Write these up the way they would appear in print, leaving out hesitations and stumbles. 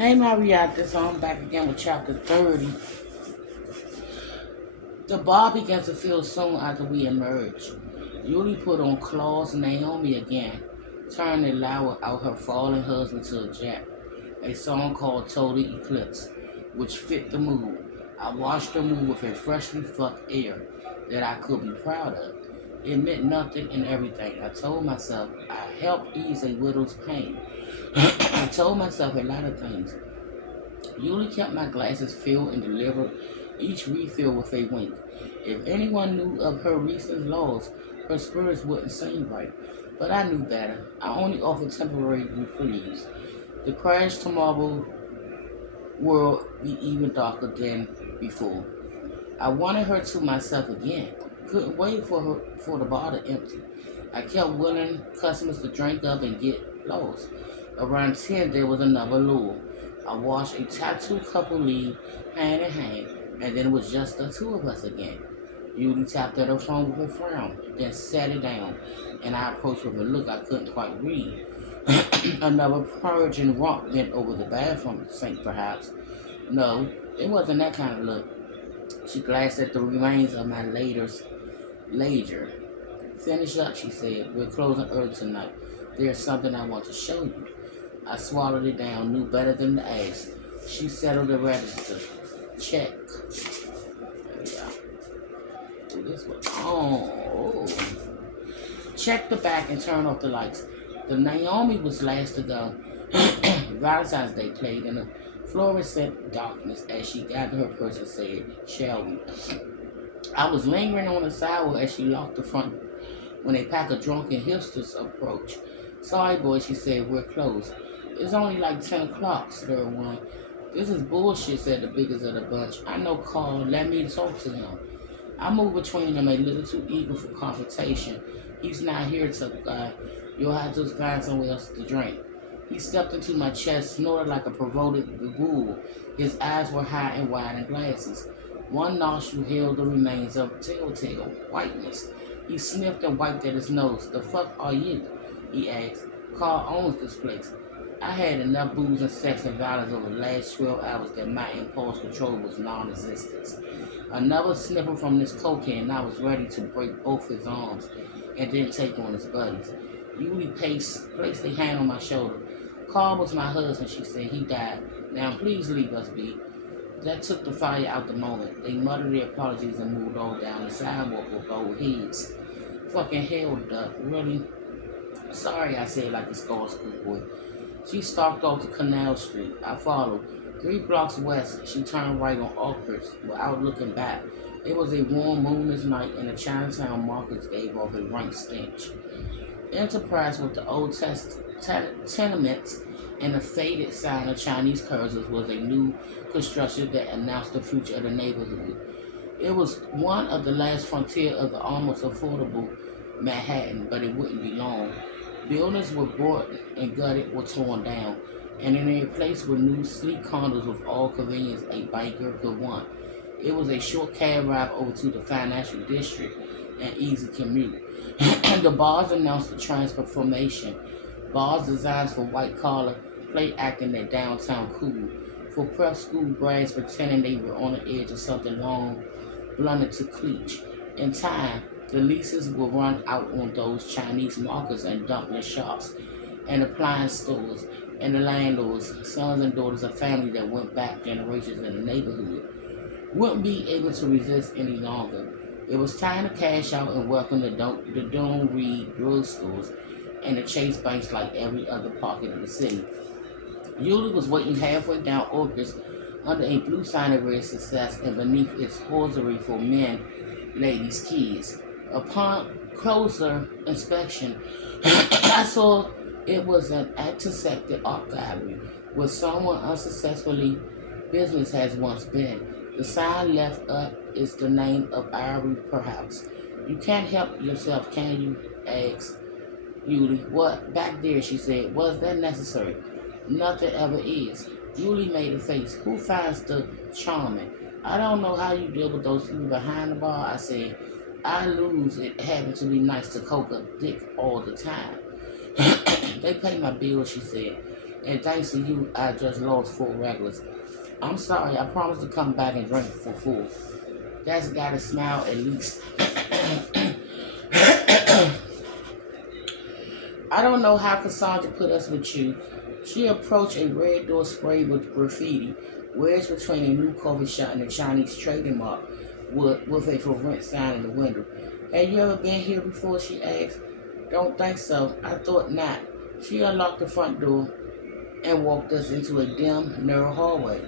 Hey Maria, this I'm back again with chapter 30. The bar began to fill soon after we emerged. Yuli put on Claus and Naomi again, trying to allow out her fallen husband to a jet, a song called Total Eclipse, which fit the mood. I watched her move with a freshly fucked air that I could be proud of. It meant nothing and everything. I told myself I helped ease a widow's pain. I told myself a lot of things. Yuli kept my glasses filled and delivered each refill with a wink. If anyone knew of her recent loss, her spirits wouldn't seem right. But I knew better. I only offered temporary reprieves. The crash tomorrow will be even darker than before. I wanted her to myself again. Couldn't wait for the bar to empty. I kept willing customers to drink up and get lost. Around 10, there was another lure. I watched a tattooed couple leave hand in hand, and then it was just the two of us again. Yuli tapped at her phone with a frown, then sat it down, and I approached with a look I couldn't quite read. Another purging romp bent over the bathroom sink, perhaps. No, it wasn't that kind of look. She glanced at the remains of my ledger. Finish up, she said. We're closing early tonight. There's something I want to show you. I swallowed it down, knew better than to ask. She settled the register. Check. Yeah. Ooh, this one. Oh. Check the back and turn off the lights. The Naomi was last to go. Valentine's Day played in a fluorescent darkness as she gathered her purse and said, "Shall we?" I was lingering on the sidewalk as she locked the front when a pack of drunken hipsters approached. "Sorry, boy," she said, "we're closed." "It's only like 10 o'clock," slurred one. "This is bullshit," said the biggest of the bunch. "I know Carl. Let me talk to him." I moved between them a little too eager for confrontation. "He's not here," took the guy. "You'll have to find somewhere else to drink." He stepped into my chest, snorted like a provoked bull. His eyes were high and wide and glasses. One nostril held the remains of telltale whiteness. He sniffed and wiped at his nose. "The fuck are you?" he asked. "Carl owns this place." I had enough booze and sex and violence over the last 12 hours that my impulse control was non-existent. Another sniffer from this cocaine, and I was ready to break both his arms and then take on his buddies. Yuli placed a hand on my shoulder. "Carl was my husband," she said. "He died. Now please leave us be." That took the fire out the moment. They muttered their apologies and moved on down the sidewalk with both heads. "Fucking hell, Duck. Really?" "Sorry," I said like a scarred schoolboy. She stalked off to Canal Street. I followed. 3 blocks west, she turned right on Orchards without looking back. It was a warm, moonless night, and the Chinatown markets gave off a rank stench. Enterprise with the old tenements and a faded sign of Chinese curses was a new construction that announced the future of the neighborhood. It was one of the last frontier of the almost affordable Manhattan, but it wouldn't be long. Buildings were bought and gutted or torn down, and in their place were new sleek condos with all convenience a biker could want. It was a short cab ride over to the financial district and easy commute. The bars announced the transformation. Bars designed for white collar, play acting at downtown cool. For prep school grads pretending they were on the edge of something long, blunted to cleach. In time, the leases will run out on those Chinese markets and dumpling shops, and appliance stores, and the landlords, sons and daughters of family that went back generations in the neighborhood, wouldn't be able to resist any longer. It was time to cash out and welcome the Doan Reed drugstores and the Chase banks like every other pocket of the city. Yuli was waiting halfway down Orchards under a blue sign that read "Success" and beneath its hosiery for men, ladies, kids. Upon closer inspection, I saw it was an antiseptic art gallery where someone unsuccessfully business has once been. The sign left up is the name of Ivory, perhaps. "You can't help yourself, can you?" asked Yuli. "What? Back there," she said. "Was that necessary?" "Nothing ever is." Yuli made a face. "Who finds the charming?" "I don't know how you deal with those people behind the bar," I said. "I lose it having to be nice to Coca Dick all the time." "They pay my bills," she said. And thanks to you, I just lost 4 regulars. I'm sorry, I promised to come back and drink for full. That's gotta smile at least. I don't know how Cassandra put us with you. She approached a red door sprayed with graffiti, wedged between a new coffee shop and a Chinese trading mark with a for rent sign in the window. Have you ever been here before? She asked. Don't think so. I thought not. She unlocked the front door and walked us into a dim, narrow hallway.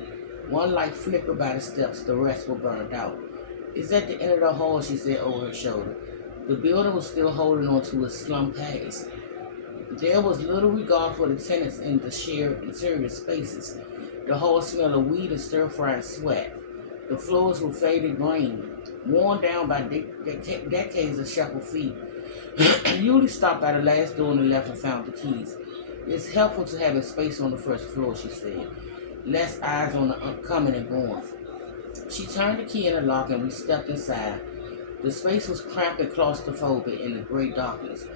One light flickered by the steps, the rest were burned out. It's at the end of the hall, she said over her shoulder. The building was still holding on to its slum past. There was little regard for the tenants in the shared interior spaces. The hall smelled of weed and stir-fried sweat. The floors were faded green, worn down by decades of shuffled feet. Yuli stopped by the last door on the left and found the keys. It's helpful to have a space on the first floor, she said. Less eyes on the coming and going. She turned the key in the lock and we stepped inside. The space was cramped and claustrophobic in the gray darkness.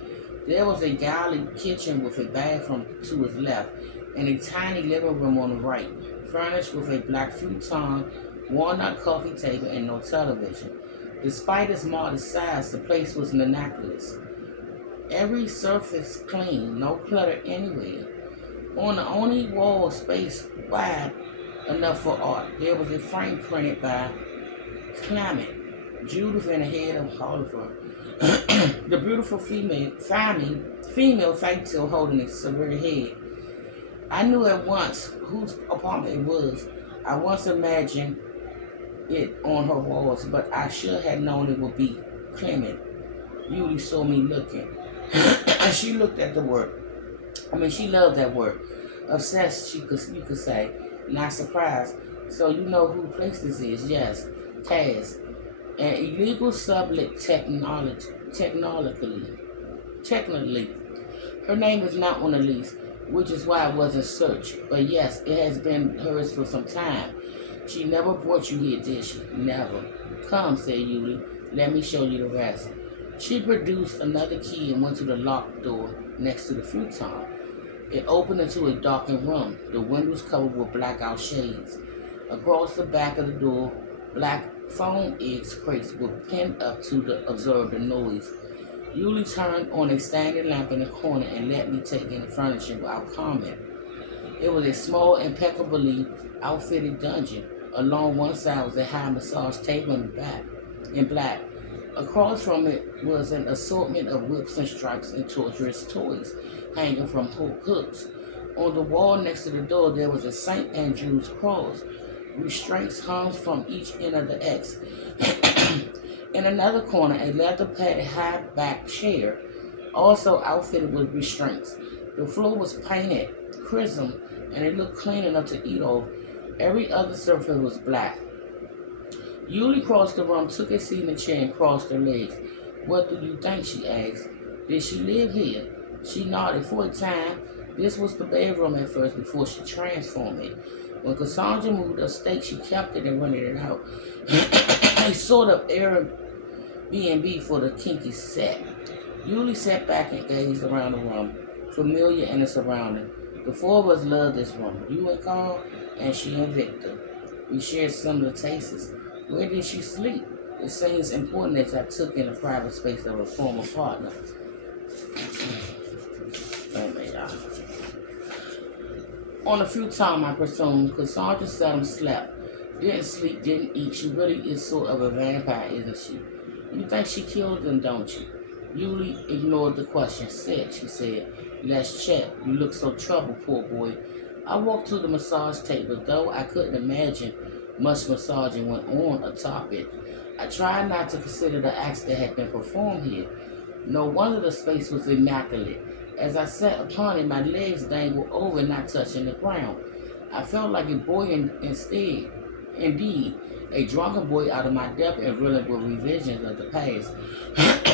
There was a galley kitchen with a bathroom to its left and a tiny living room on the right, furnished with a black futon, walnut coffee table, and no television. Despite its modest size, the place was miraculous. Every surface clean, no clutter anywhere. On the only wall space wide enough for art, there was a frame printed by Clement, Judith and the head of Oliver. The beautiful female fatal holding a severe head. I knew at once whose apartment it was. I once imagined it on her walls, but I should have known it would be Clement. Yuli saw me looking. And she looked at the work. She loved that work. Obsessed, you could say. Not surprised. So you know who place this is? Yes, Taz. An illegal sublet technically. Her name is not on the lease, which is why it wasn't searched. But yes, it has been hers for some time. She never brought you here, did she? Never. Come, said Yuli. Let me show you the rest. She produced another key and went to the locked door next to the futon. It opened into a darkened room, the windows covered with blackout shades. Across the back of the door, black foam eggs crates were pinned up to observe the noise. Yuli turned on a standing lamp in the corner and let me take in the furniture without comment. It was a small, impeccably outfitted dungeon. Along one side was a high massage table in black. Across from it was an assortment of whips and stripes and torturous toys hanging from hooks. On the wall next to the door there was a St. Andrew's cross. Restraints hung from each end of the X. In another corner, a leather-padded high-backed chair, also outfitted with restraints. The floor was painted crimson, and it looked clean enough to eat off. Every other surface was black. Yuli crossed the room, took a seat in the chair, and crossed her legs. What do you think? She asked. Did she live here? She nodded. For a time, this was the bedroom at first before she transformed it. When Cassandra moved upstate, she kept it and rented it out. A sort of Airbnb for the kinky set. Yuli sat back and gazed around the room, familiar in its surroundings. The four of us loved this room. You and Carl, and she and Victor. We shared similar tastes. Where did she sleep? It seems important as I took in the private space of a former partner. On a few times, I presume, Cassandra seldom slept. Didn't sleep, didn't eat. She really is sort of a vampire, isn't she? You think she killed them, don't you? Yuli ignored the question. She said, let's check. You look so troubled, poor boy. I walked to the massage table, though I couldn't imagine much massaging went on atop it. I tried not to consider the acts that had been performed here. No wonder the space was immaculate. As I sat upon it, my legs dangled over, not touching the ground. I felt like a boy indeed, a drunken boy out of my depth and reeling with revisions of the past.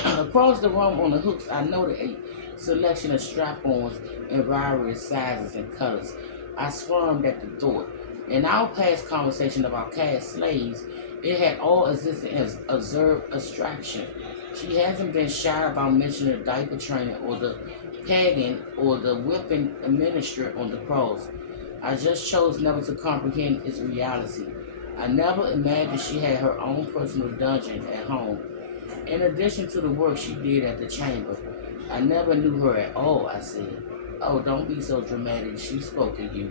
Across the room on the hooks, I noted a selection of strap-ons in various sizes and colors. I squirmed at the thought. In our past conversation about cash slaves, it had all existed as observed abstraction. She hasn't been shy about mentioning diaper training or the pagan, or the whipping administered on the cross. I just chose never to comprehend its reality. I never imagined she had her own personal dungeon at home. In addition to the work she did at the chamber, I never knew her at all, I said. Oh, don't be so dramatic. She spoke to you.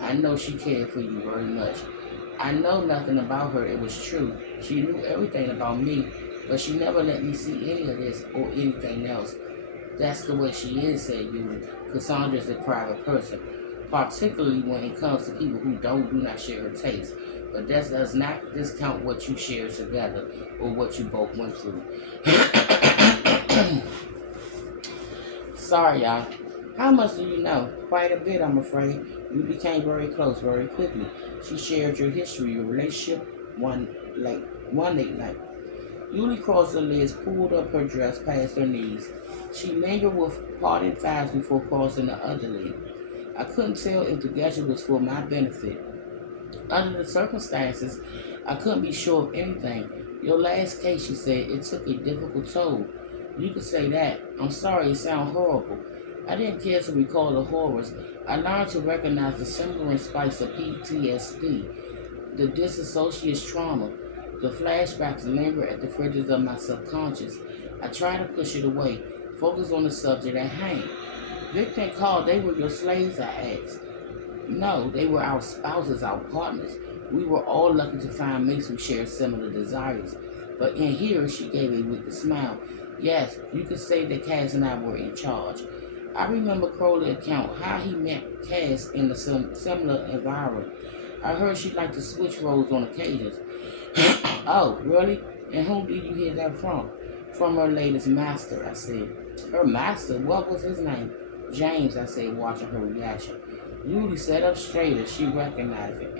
I know she cared for you very much. I know nothing about her, it was true. She knew everything about me, but she never let me see any of this or anything else. That's the way she is, said Yuli. Cassandra's a private person, particularly when it comes to people who do not share her taste. But that does not discount what you shared together or what you both went through. Sorry, y'all. How much do you know? Quite a bit, I'm afraid. We became very close very quickly. She shared your history, your relationship, one late night. Yuli crossed her legs, pulled up her dress past her knees. She lingered with parted thighs before crossing the other leg. I couldn't tell if the gesture was for my benefit. Under the circumstances, I couldn't be sure of anything. Your last case, she said, it took a difficult toll. You could say that. I'm sorry, it sounds horrible. I didn't care to recall the horrors. I learned to recognize the simmering spikes of PTSD, the disassociative trauma. The flashbacks linger at the fringes of my subconscious. I try to push it away, focus on the subject at hand. Victor and Carl, they were your slaves, I asked. No, they were our spouses, our partners. We were all lucky to find mates who shared similar desires. But in here, she gave a wicked smile. Yes, you could say that Cass and I were in charge. I remember Crowley account how he met Cass in a similar environment. I heard she liked to switch roles on occasions. Oh, really? And whom did you hear that from? From her latest master, I said. Her master? What was his name? James, I said, watching her reaction. Yuli sat up straighter. She recognized it.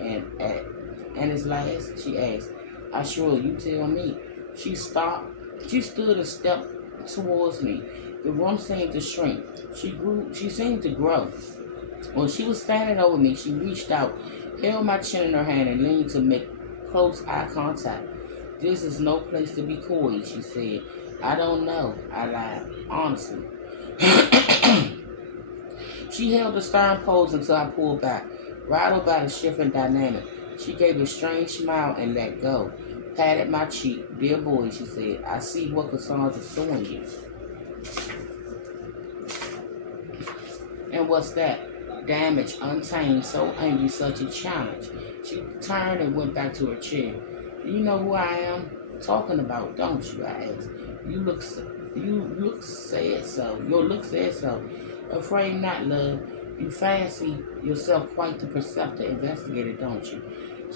And his last? She asked. I shrugged. You tell me. She stopped. She stood a step towards me. The room seemed to shrink. She seemed to grow. When she was standing over me, she reached out, held my chin in her hand, and leaned to make close eye contact. This is no place to be coy, she said. I don't know, I lied, honestly. She held the stern pose until I pulled back, rattled by the shifting dynamic. She gave a strange smile and let go. Patted my cheek. Dear boy, she said, I see what Cassandra's doing you. And what's that? Damaged, untamed, so angry, such a challenge. She turned and went back to her chair. You know who I am talking about, don't you? I asked. You look said so. Your look said so. Afraid not, love. You fancy yourself quite the perceptive investigator, don't you?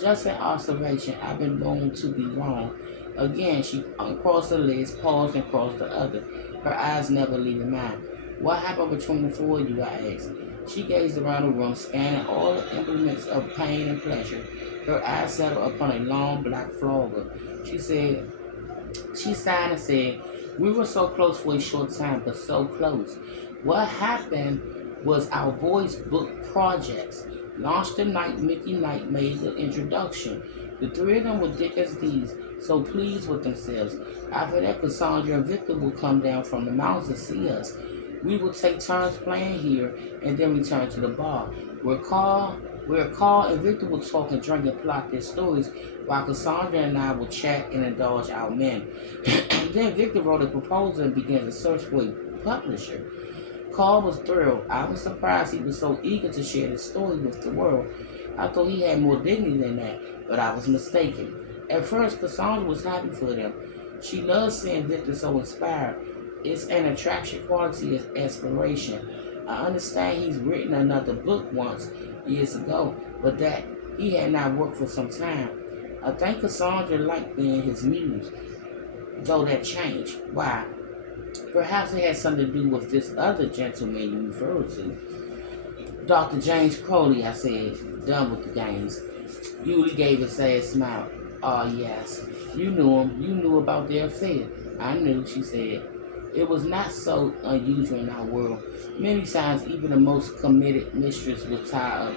Just an observation. I've been known to be wrong. Again, she uncrossed her legs, paused, and crossed the other, her eyes never leaving mine. What happened between the four of you, I asked. She gazed around the room, scanning all the implements of pain and pleasure. Her eyes settled upon a long black flogger. She sighed and said, we were so close for a short time, but so close. What happened was our boys' book projects. Launched the night Mickey Knight made the introduction. The three of them were thick as these, so pleased with themselves. After that, Cassandra and Victor would come down from the mountains to see us. We would take turns playing here and then return to the bar, where Carl and Victor would talk and drink and plot their stories, while Cassandra and I would chat and indulge our men. Then Victor wrote a proposal and began to search for a publisher. Carl was thrilled. I was surprised he was so eager to share his story with the world. I thought he had more dignity than that, but I was mistaken. At first, Cassandra was happy for them. She loves seeing Victor so inspired. It's an attraction quality as aspiration. I understand he's written another book once, years ago, but that he had not worked for some time. I think Cassandra liked being his muse, though that changed. Why? Perhaps it had something to do with this other gentleman you referred to. Dr. James Crowley, I said, done with the games. Yuli gave a sad smile. Oh, yes. You knew him. You knew about their affair. I knew, she said. It was not so unusual in our world. Many times, even the most committed mistress would tire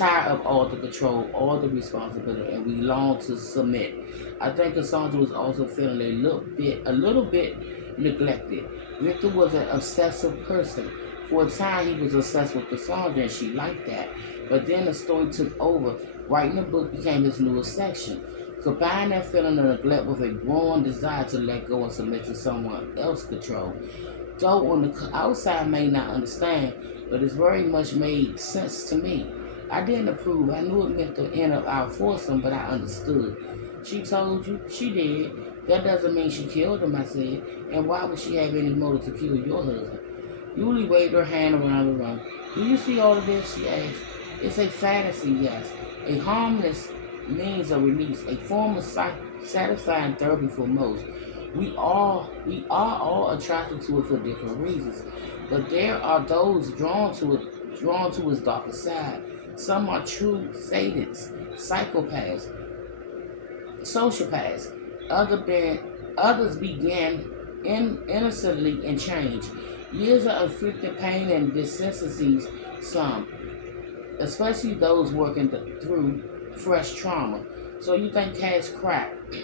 up all the control, all the responsibility, and we longed to submit. I think Cassandra was also feeling a little bit neglected. Victor was an obsessive person, For a time, he was obsessed with Cassandra, and she liked that. But then the story took over. Writing the book became his newest section. Combine that feeling of neglect with a growing desire to let go and submit to someone else's control. Though on the outside may not understand, but it's very much made sense to me. I didn't approve. I knew it meant the end of our foursome, but I understood. She told you? She did. That doesn't mean she killed him, I said. And why would she have any motive to kill your husband? Yuli waved her hand around the room. Do you see all of this? She asked. It's a fantasy, yes. A harmless means of release, a form of satisfying therapy for most. We are all attracted to it for different reasons, but there are those drawn to its darker side. Some are true sadists, psychopaths, sociopaths. Others began innocently and changed. Years of inflicted pain and dissensities, some, especially those working through fresh trauma. So you think Cass cracked?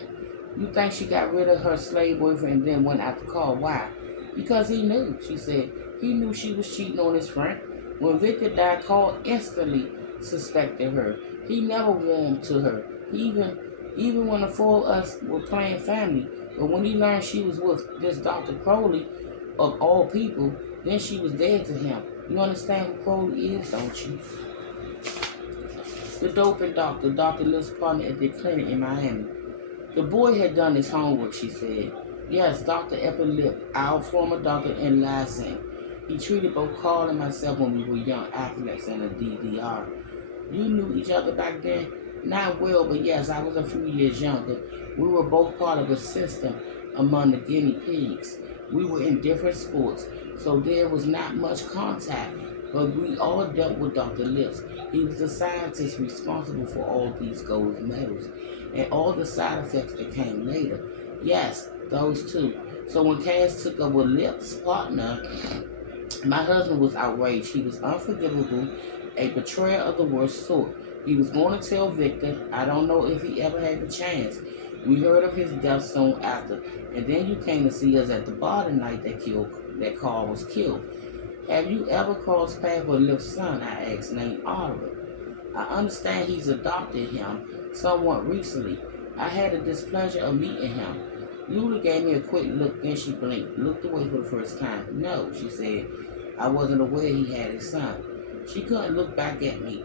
You think she got rid of her slave boyfriend and then went out to call? Why? Because he knew, she said. He knew she was cheating on his friend. When Victor died, Carl instantly suspected her. He never warmed to her. Even when the four of us were playing family. But when he learned she was with this Dr. Crowley, of all people, then she was dead to him. You understand who Crowley is, don't you? The doping doctor, Dr. Lift's partner at the clinic in Miami. The boy had done his homework, she said. Yes, Dr. Eppley, our former doctor in Lansing. He treated both Carl and myself when we were young athletes in the DDR. You knew each other back then? Not well, but yes, I was a few years younger. We were both part of a system among the guinea pigs. We were in different sports, so there was not much contact, but we all dealt with Dr. Lips. He was the scientist responsible for all these gold medals and all the side effects that came later. Yes, those two. So when Cass took up with Lips' partner, my husband was outraged. He was unforgivable, a betrayer of the worst sort. He was going to tell Victor. I don't know if he ever had the chance. We heard of his death soon after, and then you came to see us at the bar the night that Carl was killed. Have you ever crossed paths with Lift's son? I asked, named Oliver. I understand he's adopted him somewhat recently. I had the displeasure of meeting him. Yuli gave me a quick look, then she blinked, looked away for the first time. No, she said. I wasn't aware he had a son. She couldn't look back at me.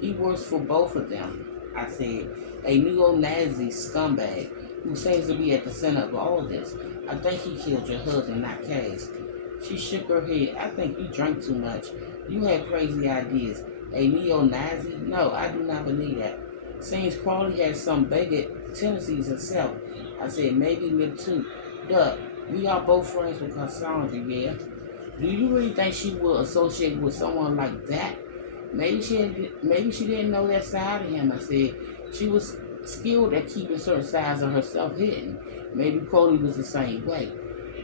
He works for both of them, I said. A neo-Nazi scumbag who seems to be at the center of all this. I think he killed your husband, not Cass. She shook her head. I think you drank too much. You had crazy ideas. A neo-Nazi? No, I do not believe that. Seems Crawley has some bigot tendencies himself. I said, maybe Lip too. Duh, we are both friends with Cassandra, yeah? Do you really think she will associate with someone like that? Maybe she didn't know that side of him, I said. She was skilled at keeping certain sides of herself hidden. Maybe Crowley was the same way.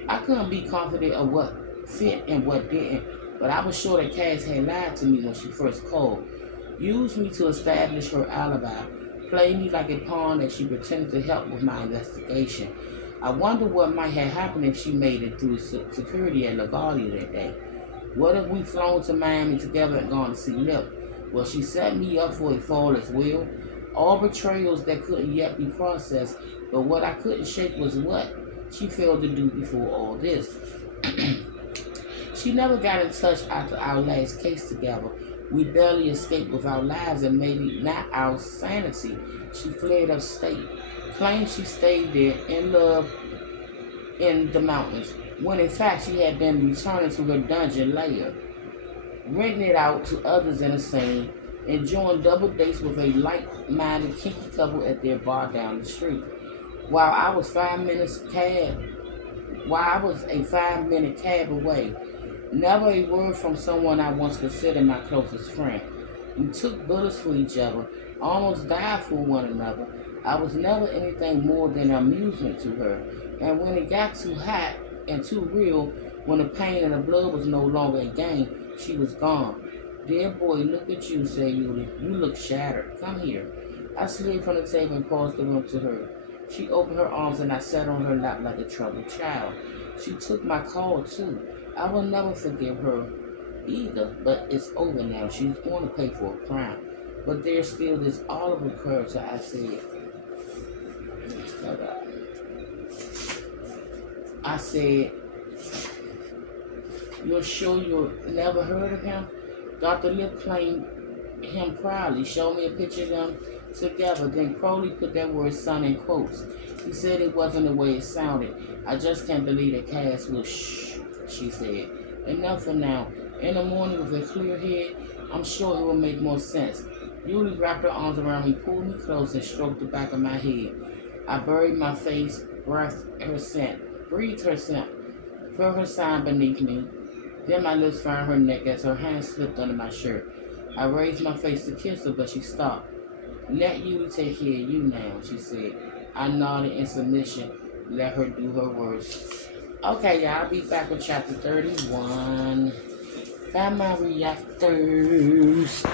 I couldn't be confident of what fit and what didn't, but I was sure that Cass had lied to me when she first called. Used me to establish her alibi. Played me like a pawn that she pretended to help with my investigation. I wonder what might have happened if she made it through security at LaGuardia that day. What if we flown to Miami together and gone to see Lip? Well, she set me up for a fall as well. All betrayals that couldn't yet be processed, but what I couldn't shake was what she failed to do before all this. She never got in touch after our last case together. We barely escaped with our lives and maybe not our sanity. She fled upstate, claimed she stayed there in love in the mountains, when in fact she had been returning to her dungeon lair, renting it out to others in the same, enjoying double dates with a like-minded kinky couple at their bar down the street. While I was a 5-minute cab away, never a word from someone I once considered my closest friend. We took bullets for each other, almost died for one another. I was never anything more than an amusement to her, and when it got too hot and too real, when the pain and the blood was no longer a game, she was gone. Dear boy, look at you, said Yuli. You look shattered. Come here. I slid from the table and crossed the room to her. She opened her arms and I sat on her lap like a troubled child. She took my call too. I will never forgive her either, but it's over now. She's going to pay for a crime. But there's still this Oliver character. I said, you're sure you've never heard of him? Dr. Lip claimed him proudly, showed me a picture of them together. Then Crowley put that word son in quotes. He said it wasn't the way it sounded. I just can't believe that Cass will shh, she said. Enough for now. In the morning with a clear head, I'm sure it will make more sense. Julie wrapped her arms around me, pulled me close, and stroked the back of my head. I buried my face, breathed her scent, felt her sign beneath me. Then my lips found her neck as her hand slipped under my shirt. I raised my face to kiss her, but she stopped. Let Julie take care of you now, she said. I nodded in submission. Let her do her worst. Okay, y'all, I'll be back with chapter 31. Bye, my reactors.